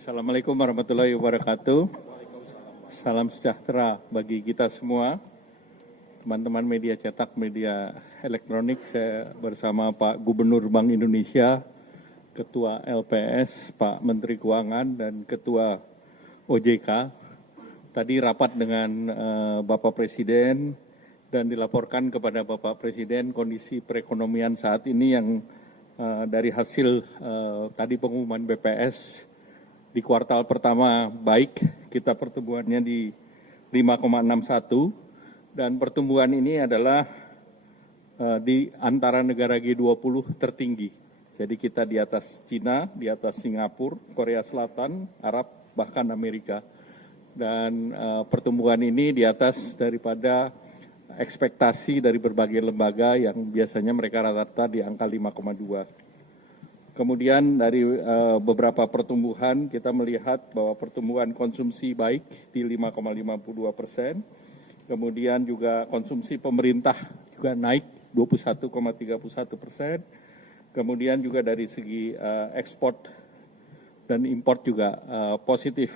Assalamualaikum warahmatullahi wabarakatuh. Salam sejahtera bagi kita semua. Teman-teman media cetak, media elektronik, saya bersama Pak Gubernur Bank Indonesia, Ketua LPS, Pak Menteri Keuangan, dan Ketua OJK. Tadi rapat dengan Bapak Presiden dan dilaporkan kepada Bapak Presiden kondisi perekonomian saat ini yang dari hasil tadi pengumuman BPS di kuartal pertama baik, kita pertumbuhannya di 5,61 dan pertumbuhan ini adalah di antara negara G20 tertinggi. Jadi kita di atas Cina, di atas Singapura, Korea Selatan, Arab, bahkan Amerika. Dan pertumbuhan ini di atas daripada ekspektasi dari berbagai lembaga yang biasanya mereka rata-rata di angka 5,2. Kemudian dari beberapa pertumbuhan kita melihat bahwa pertumbuhan konsumsi baik di 5,52%, kemudian juga konsumsi pemerintah juga naik 21,31%, kemudian juga dari segi ekspor dan impor juga positif.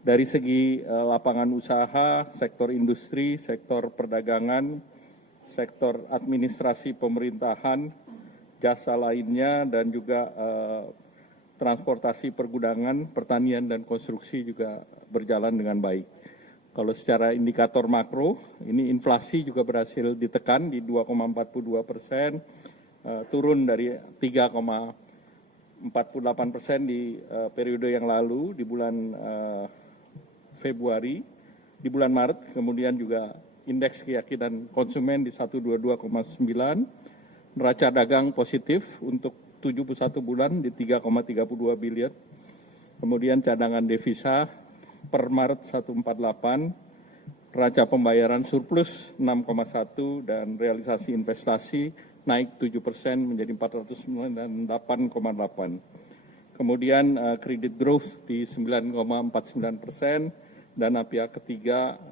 Dari segi lapangan usaha, sektor industri, sektor perdagangan, sektor administrasi pemerintahan, jasa lainnya, dan juga transportasi pergudangan, pertanian, dan konstruksi juga berjalan dengan baik. Kalau secara indikator makro, ini inflasi juga berhasil ditekan di 2,42%, turun dari 3,48% di periode yang lalu, di bulan Februari, di bulan Maret, kemudian juga indeks keyakinan konsumen di 122,9%, neraca dagang positif untuk 71 bulan di 3,32 biliar. Kemudian cadangan devisa per Maret 148, neraca pembayaran surplus 6,1 dan realisasi investasi naik 7% menjadi 498,8. Kemudian kredit growth di 9,49%, dana pihak ketiga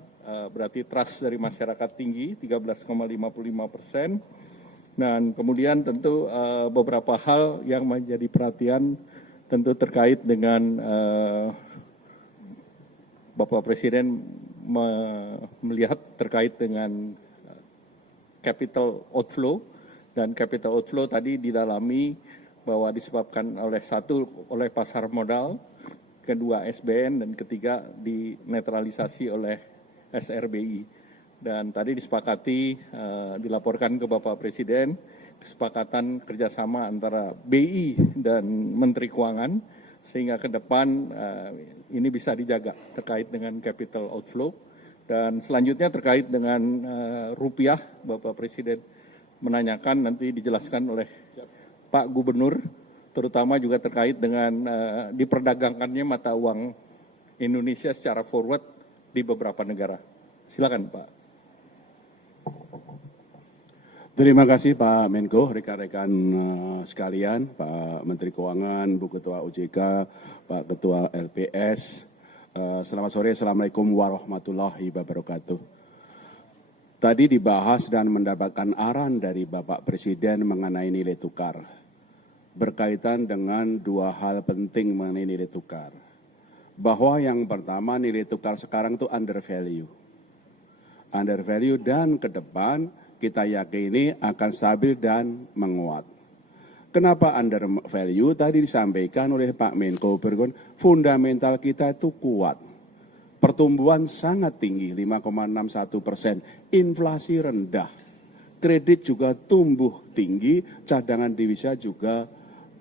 berarti trust dari masyarakat tinggi 13,55%. Dan kemudian tentu beberapa hal yang menjadi perhatian tentu terkait dengan Bapak Presiden melihat terkait dengan capital outflow, dan capital outflow tadi didalami bahwa disebabkan oleh pasar modal, kedua SBN, dan ketiga dinetralisasi oleh SRBI. Dan tadi disepakati, dilaporkan ke Bapak Presiden, kesepakatan kerjasama antara BI dan Menteri Keuangan, sehingga ke depan ini bisa dijaga terkait dengan capital outflow. Dan selanjutnya terkait dengan rupiah, Bapak Presiden menanyakan, nanti dijelaskan oleh Pak Gubernur, terutama juga terkait dengan diperdagangkannya mata uang Indonesia secara forward di beberapa negara. Silakan Pak. Terima kasih Pak Menko, rekan-rekan sekalian, Pak Menteri Keuangan, Bu Ketua OJK, Pak Ketua LPS. Selamat sore, Assalamualaikum warahmatullahi wabarakatuh. Tadi dibahas dan mendapatkan arahan dari Bapak Presiden mengenai nilai tukar. Berkaitan dengan dua hal penting mengenai nilai tukar. Bahwa yang pertama, nilai tukar sekarang itu undervalue. Undervalue, dan ke depan kita yakini akan stabil dan menguat. Kenapa undervalue? Tadi disampaikan oleh Pak Menko Bergon, fundamental kita itu kuat. Pertumbuhan sangat tinggi, 5,61%. Inflasi rendah. Kredit juga tumbuh tinggi, cadangan devisa juga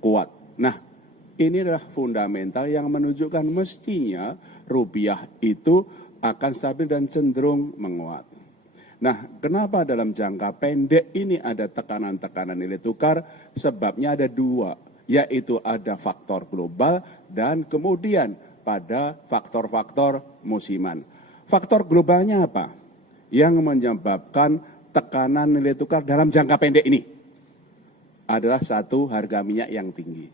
kuat. Nah, ini adalah fundamental yang menunjukkan mestinya rupiah itu akan stabil dan cenderung menguat. Nah, kenapa dalam jangka pendek ini ada tekanan-tekanan nilai tukar? Sebabnya ada dua, yaitu ada faktor global dan kemudian pada faktor-faktor musiman. Faktor globalnya apa? Yang menyebabkan tekanan nilai tukar dalam jangka pendek ini adalah satu, harga minyak yang tinggi.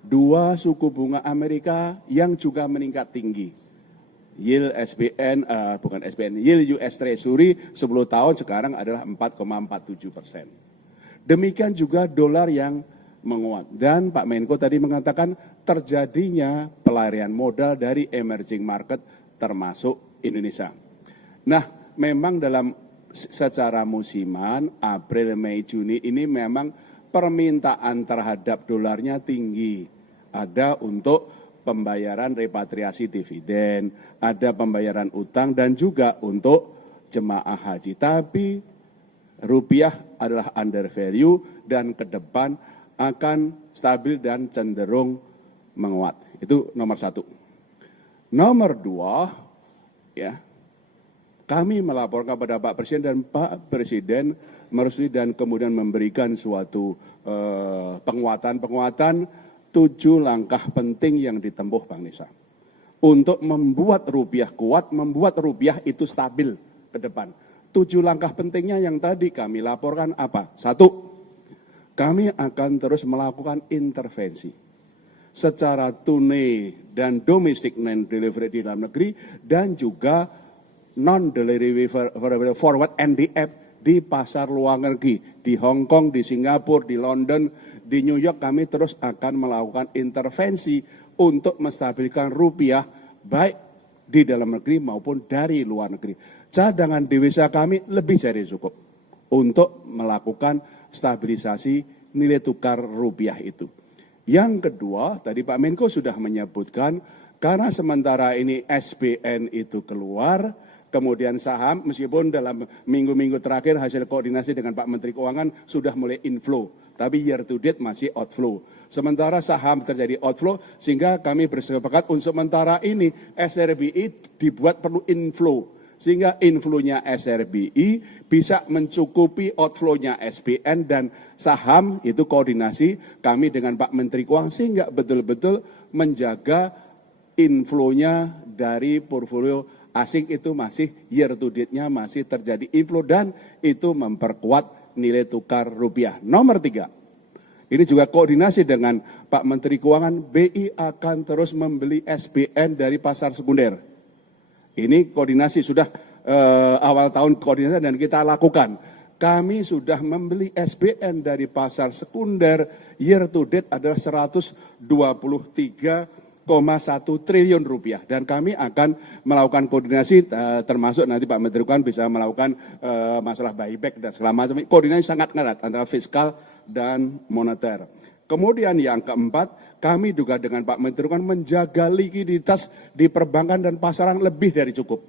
Dua, suku bunga Amerika yang juga meningkat tinggi. Yield yield US Treasury 10 tahun sekarang adalah 4,47%. Demikian juga dolar yang menguat. Dan Pak Menko tadi mengatakan terjadinya pelarian modal dari emerging market termasuk Indonesia. Nah, memang dalam secara musiman, April, Mei, Juni ini memang permintaan terhadap dolarnya tinggi. Ada untuk pembayaran repatriasi dividen, ada pembayaran utang, dan juga untuk jemaah haji. Tapi rupiah adalah under value dan ke depan akan stabil dan cenderung menguat. Itu nomor satu. Nomor dua, ya, kami melaporkan kepada Pak Presiden dan Pak Presiden merestui dan kemudian memberikan suatu penguatan 7 langkah penting yang ditempuh Bang Nisa. Untuk membuat rupiah kuat, membuat rupiah itu stabil ke depan. 7 langkah pentingnya yang tadi kami laporkan apa? 1, kami akan terus melakukan intervensi secara tunai dan domestic non-delivery di dalam negeri dan juga non-delivery forward NDF di pasar luar negeri, di Hong Kong, di Singapura, di London, di New York. Kami terus akan melakukan intervensi untuk menstabilkan rupiah baik di dalam negeri maupun dari luar negeri. Cadangan devisa kami lebih dari cukup untuk melakukan stabilisasi nilai tukar rupiah itu. Yang kedua, tadi Pak Menko sudah menyebutkan, karena sementara ini SBN itu keluar, kemudian saham, meskipun dalam minggu-minggu terakhir hasil koordinasi dengan Pak Menteri Keuangan sudah mulai inflow, tapi year to date masih outflow. Sementara saham terjadi outflow, sehingga kami bersepakat untuk sementara ini SRBI dibuat perlu inflow. Sehingga inflow-nya SRBI bisa mencukupi outflow-nya SBN dan saham, itu koordinasi kami dengan Pak Menteri Keuangan, sehingga betul-betul menjaga inflow-nya dari portfolio asing itu masih year to date-nya masih terjadi inflow dan itu memperkuat nilai tukar rupiah. Nomor 3, ini juga koordinasi dengan Pak Menteri Keuangan, BI akan terus membeli SBN dari pasar sekunder. Ini koordinasi sudah awal tahun koordinasi dan kita lakukan. Kami sudah membeli SBN dari pasar sekunder year to date adalah 123,1 triliun rupiah dan kami akan melakukan koordinasi termasuk nanti Pak Menteri Keuangan bisa melakukan masalah buyback dan segala macam. Koordinasi sangat erat antara fiskal dan moneter. Kemudian yang keempat, kami juga dengan Pak Menteri Keuangan menjaga likuiditas di perbankan dan pasaran lebih dari cukup,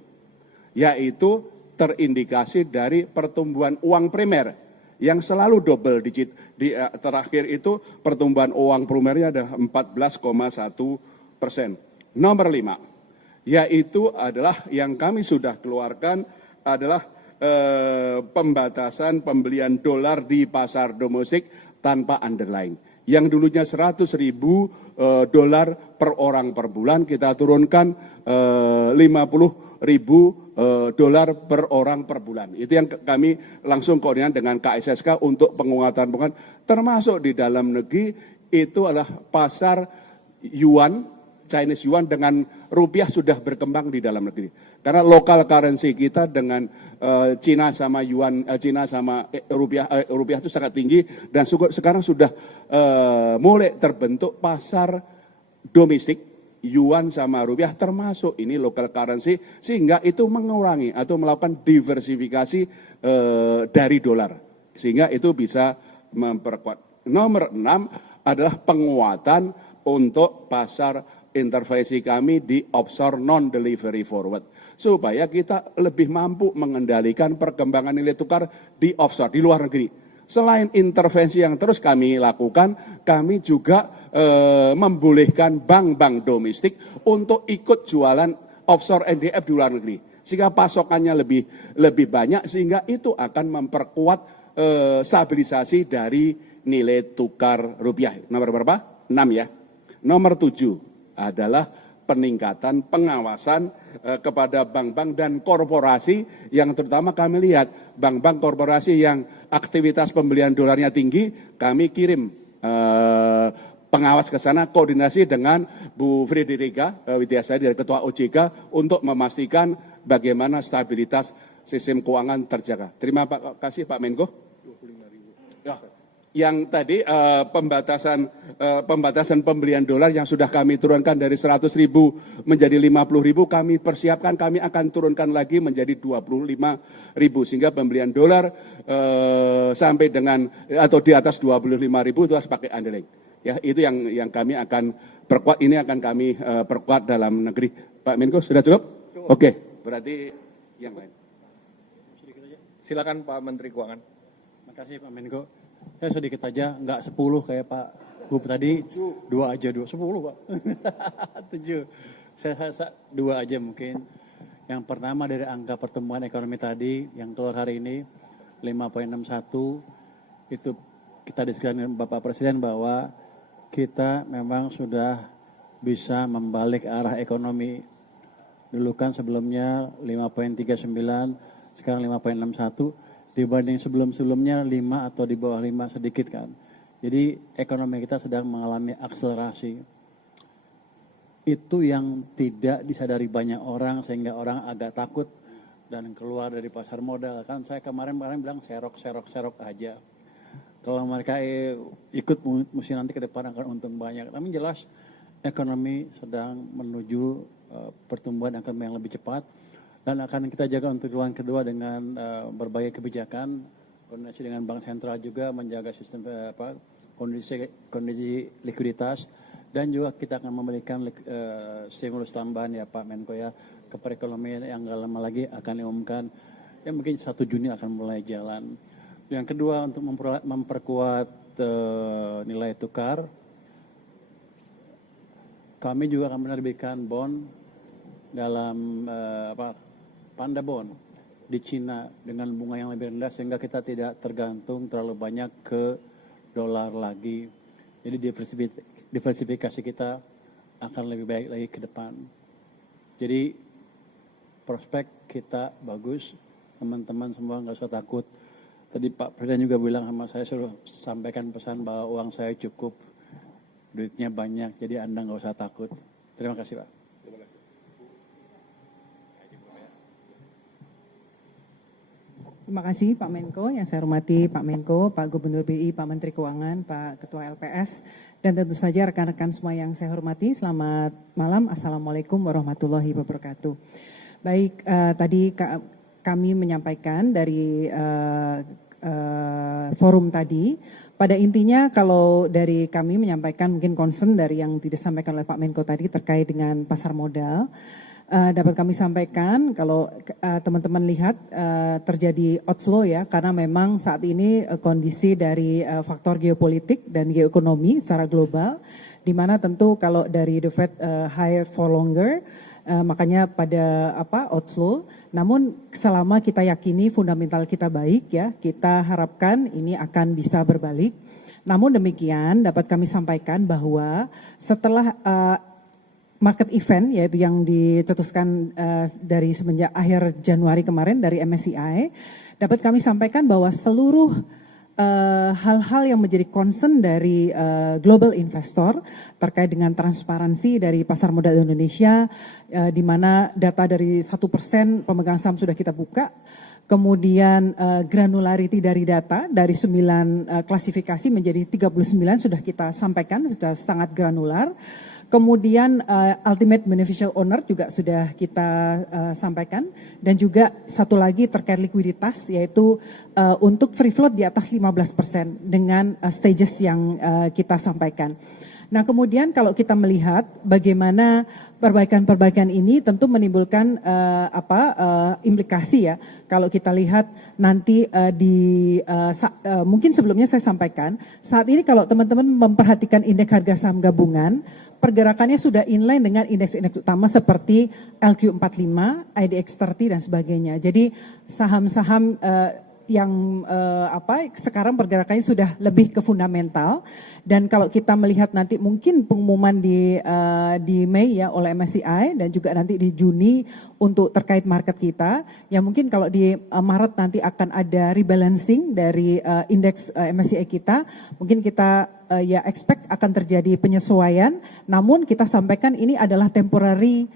yaitu terindikasi dari pertumbuhan uang primer yang selalu double digit. Di terakhir itu pertumbuhan uang primernya adalah 14,1%. Nomor 5, yaitu adalah yang kami sudah keluarkan adalah pembatasan pembelian dolar di pasar domestik tanpa underlying. Yang dulunya 100.000 dolar per orang per bulan, kita turunkan 50.000 dolar per orang per bulan. Itu yang kami langsung koordinasi dengan KSSK untuk penguatan, termasuk di dalam negeri itu adalah pasar yuan, Chinese yuan dengan rupiah sudah berkembang di dalam negeri. Karena lokal currency kita dengan Cina sama yuan, Cina sama rupiah itu sangat tinggi dan sekarang sudah mulai terbentuk pasar domestik yuan sama rupiah termasuk ini local currency sehingga itu mengurangi atau melakukan diversifikasi dari dolar sehingga itu bisa memperkuat. Nomor 6 adalah penguatan untuk pasar intervensi kami di offshore non-delivery forward. Supaya kita lebih mampu mengendalikan perkembangan nilai tukar di offshore, di luar negeri. Selain intervensi yang terus kami lakukan, kami juga membolehkan bank-bank domestik untuk ikut jualan offshore NDF di luar negeri. Sehingga pasokannya lebih banyak, sehingga itu akan memperkuat stabilisasi dari nilai tukar rupiah. Nomor berapa? 6 ya. Nomor 7 adalah peningkatan pengawasan kepada bank-bank dan korporasi yang terutama kami lihat bank-bank korporasi yang aktivitas pembelian dolarnya tinggi, kami kirim pengawas ke sana koordinasi dengan Bu Frederica Widiasari dari Ketua OJK untuk memastikan bagaimana stabilitas sistem keuangan terjaga. Terima kasih Pak Menko. 25.000. Ya. yang tadi pembatasan pembelian dolar yang sudah kami turunkan dari 100.000 menjadi 50.000, kami persiapkan, kami akan turunkan lagi menjadi 25.000 sehingga pembelian dolar sampai dengan atau di atas 25.000 itu harus pakai underlying. Ya, itu yang kami akan perkuat, ini akan kami perkuat dalam negeri. Pak Menko sudah cukup? Oke, berarti yang lain. Silakan Pak Menteri Keuangan. Terima kasih Pak Menko. Saya sedikit aja, nggak 10 kayak Pak Gub tadi, 2 aja, 10 Pak. 7. Saya 2 aja mungkin. Yang pertama dari angka pertumbuhan ekonomi tadi yang keluar hari ini 5,61, itu kita diskusikan dengan Bapak Presiden bahwa kita memang sudah bisa membalik arah ekonomi. Dulu kan sebelumnya 5,39, sekarang 5,61. Dibanding sebelum-sebelumnya 5 atau di bawah 5 sedikit kan. Jadi ekonomi kita sedang mengalami akselerasi. Itu yang tidak disadari banyak orang sehingga orang agak takut dan keluar dari pasar modal. Kan saya kemarin bilang serok aja. Kalau mereka ikut mesti nanti ke depan akan untung banyak. Tapi jelas ekonomi sedang menuju pertumbuhan akan yang lebih cepat. Dan akan kita jaga untuk ruang kedua dengan berbagai kebijakan, koordinasi dengan Bank Sentral juga menjaga sistem kondisi likuiditas, dan juga kita akan memberikan stimulus tambahan ya Pak Menko ya ke perekonomian yang nggak lama lagi akan diumumkan, ya mungkin 1 Juni akan mulai jalan. Yang kedua untuk memperkuat nilai tukar, kami juga akan menerbitkan bond dalam Panda Bond di Cina dengan bunga yang lebih rendah sehingga kita tidak tergantung terlalu banyak ke dolar lagi. Jadi diversifikasi kita akan lebih baik lagi ke depan. Jadi prospek kita bagus, teman-teman semua nggak usah takut. Tadi Pak Presiden juga bilang sama saya, suruh sampaikan pesan bahwa uang saya cukup, duitnya banyak, jadi Anda nggak usah takut. Terima kasih Pak. Terima kasih Pak Menko, yang saya hormati Pak Menko, Pak Gubernur BI, Pak Menteri Keuangan, Pak Ketua LPS, dan tentu saja rekan-rekan semua yang saya hormati. Selamat malam, Assalamualaikum warahmatullahi wabarakatuh. Baik, tadi kami menyampaikan dari forum tadi, pada intinya kalau dari kami menyampaikan mungkin concern dari yang disampaikan oleh Pak Menko tadi terkait dengan pasar modal. Dapat kami sampaikan kalau teman-teman lihat terjadi outflow ya, karena memang saat ini kondisi dari faktor geopolitik dan geoekonomi secara global, di mana tentu kalau dari the Fed higher for longer, makanya pada outflow. Namun selama kita yakini fundamental kita baik ya, kita harapkan ini akan bisa berbalik. Namun demikian dapat kami sampaikan bahwa setelah market event yaitu yang dicetuskan dari semenjak akhir Januari kemarin dari MSCI, dapat kami sampaikan bahwa seluruh hal-hal yang menjadi concern dari global investor terkait dengan transparansi dari pasar modal Indonesia, di mana data dari 1% pemegang saham sudah kita buka, kemudian granularity dari data dari 9 klasifikasi menjadi 39 sudah kita sampaikan secara sangat granular. Kemudian ultimate beneficial owner juga sudah kita sampaikan, dan juga satu lagi terkait likuiditas yaitu untuk free float di atas 15% dengan stages yang kita sampaikan. Nah kemudian kalau kita melihat bagaimana perbaikan-perbaikan ini tentu menimbulkan implikasi ya. Kalau kita lihat nanti mungkin sebelumnya saya sampaikan, saat ini kalau teman-teman memperhatikan indeks harga saham gabungan, pergerakannya sudah inline dengan indeks-indeks utama seperti LQ45, IDX30 dan sebagainya. Jadi saham-saham yang sekarang pergerakannya sudah lebih ke fundamental, dan kalau kita melihat nanti mungkin pengumuman di Mei ya oleh MSCI dan juga nanti di Juni untuk terkait market kita, ya mungkin kalau di Maret nanti akan ada rebalancing dari indeks MSCI kita, mungkin kita ya expect akan terjadi penyesuaian, namun kita sampaikan ini adalah temporary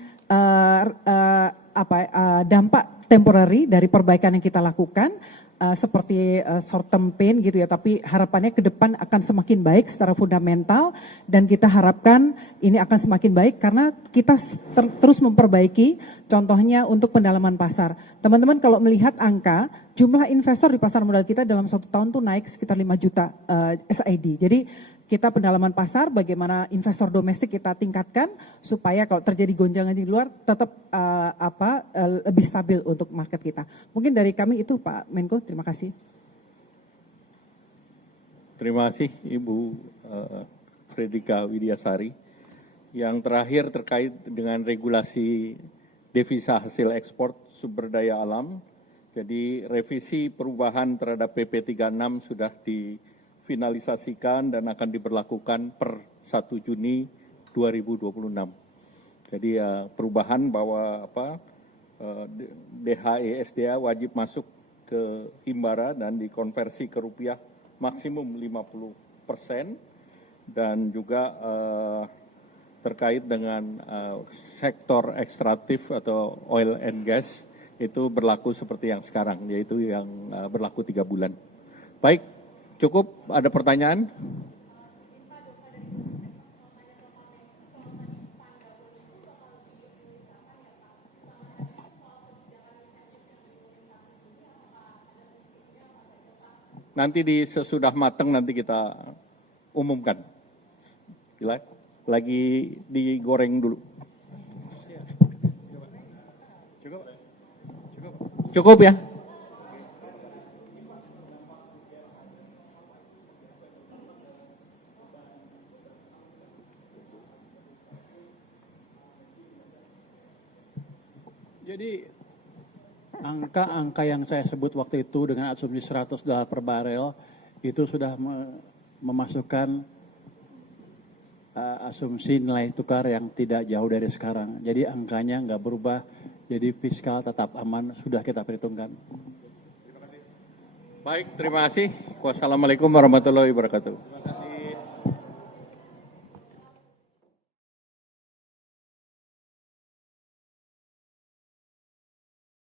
dampak temporary dari perbaikan yang kita lakukan. seperti short term pain gitu ya, tapi harapannya ke depan akan semakin baik secara fundamental dan kita harapkan ini akan semakin baik karena kita terus memperbaiki contohnya untuk pendalaman pasar. Teman-teman kalau melihat angka jumlah investor di pasar modal kita dalam 1 tahun tuh naik sekitar 5 juta SID. Jadi kita pendalaman pasar, bagaimana investor domestik kita tingkatkan supaya kalau terjadi gonjangan di luar tetap lebih stabil untuk market kita. Mungkin dari kami itu Pak Menko, terima kasih. Terima kasih Ibu Fredrika Widiasari. Yang terakhir terkait dengan regulasi devisa hasil ekspor sumber daya alam. Jadi revisi perubahan terhadap PP 36 sudah difinalisasikan dan akan diberlakukan per 1 Juni 2026. Jadi perubahan bahwa DHE SDA wajib masuk ke Himbara dan dikonversi ke rupiah maksimum 50% dan juga terkait dengan sektor ekstraktif atau oil and gas itu berlaku seperti yang sekarang, yaitu yang berlaku 3 bulan. Baik, cukup. Ada pertanyaan? Nanti sesudah matang nanti kita umumkan. Lagi digoreng dulu. Cukup ya? Jadi angka-angka yang saya sebut waktu itu dengan asumsi $100 per barel itu sudah memasukkan asumsi nilai tukar yang tidak jauh dari sekarang. Jadi angkanya nggak berubah, jadi fiskal tetap aman, sudah kita perhitungkan. Baik, terima kasih. Wassalamualaikum warahmatullahi wabarakatuh. Terima kasih.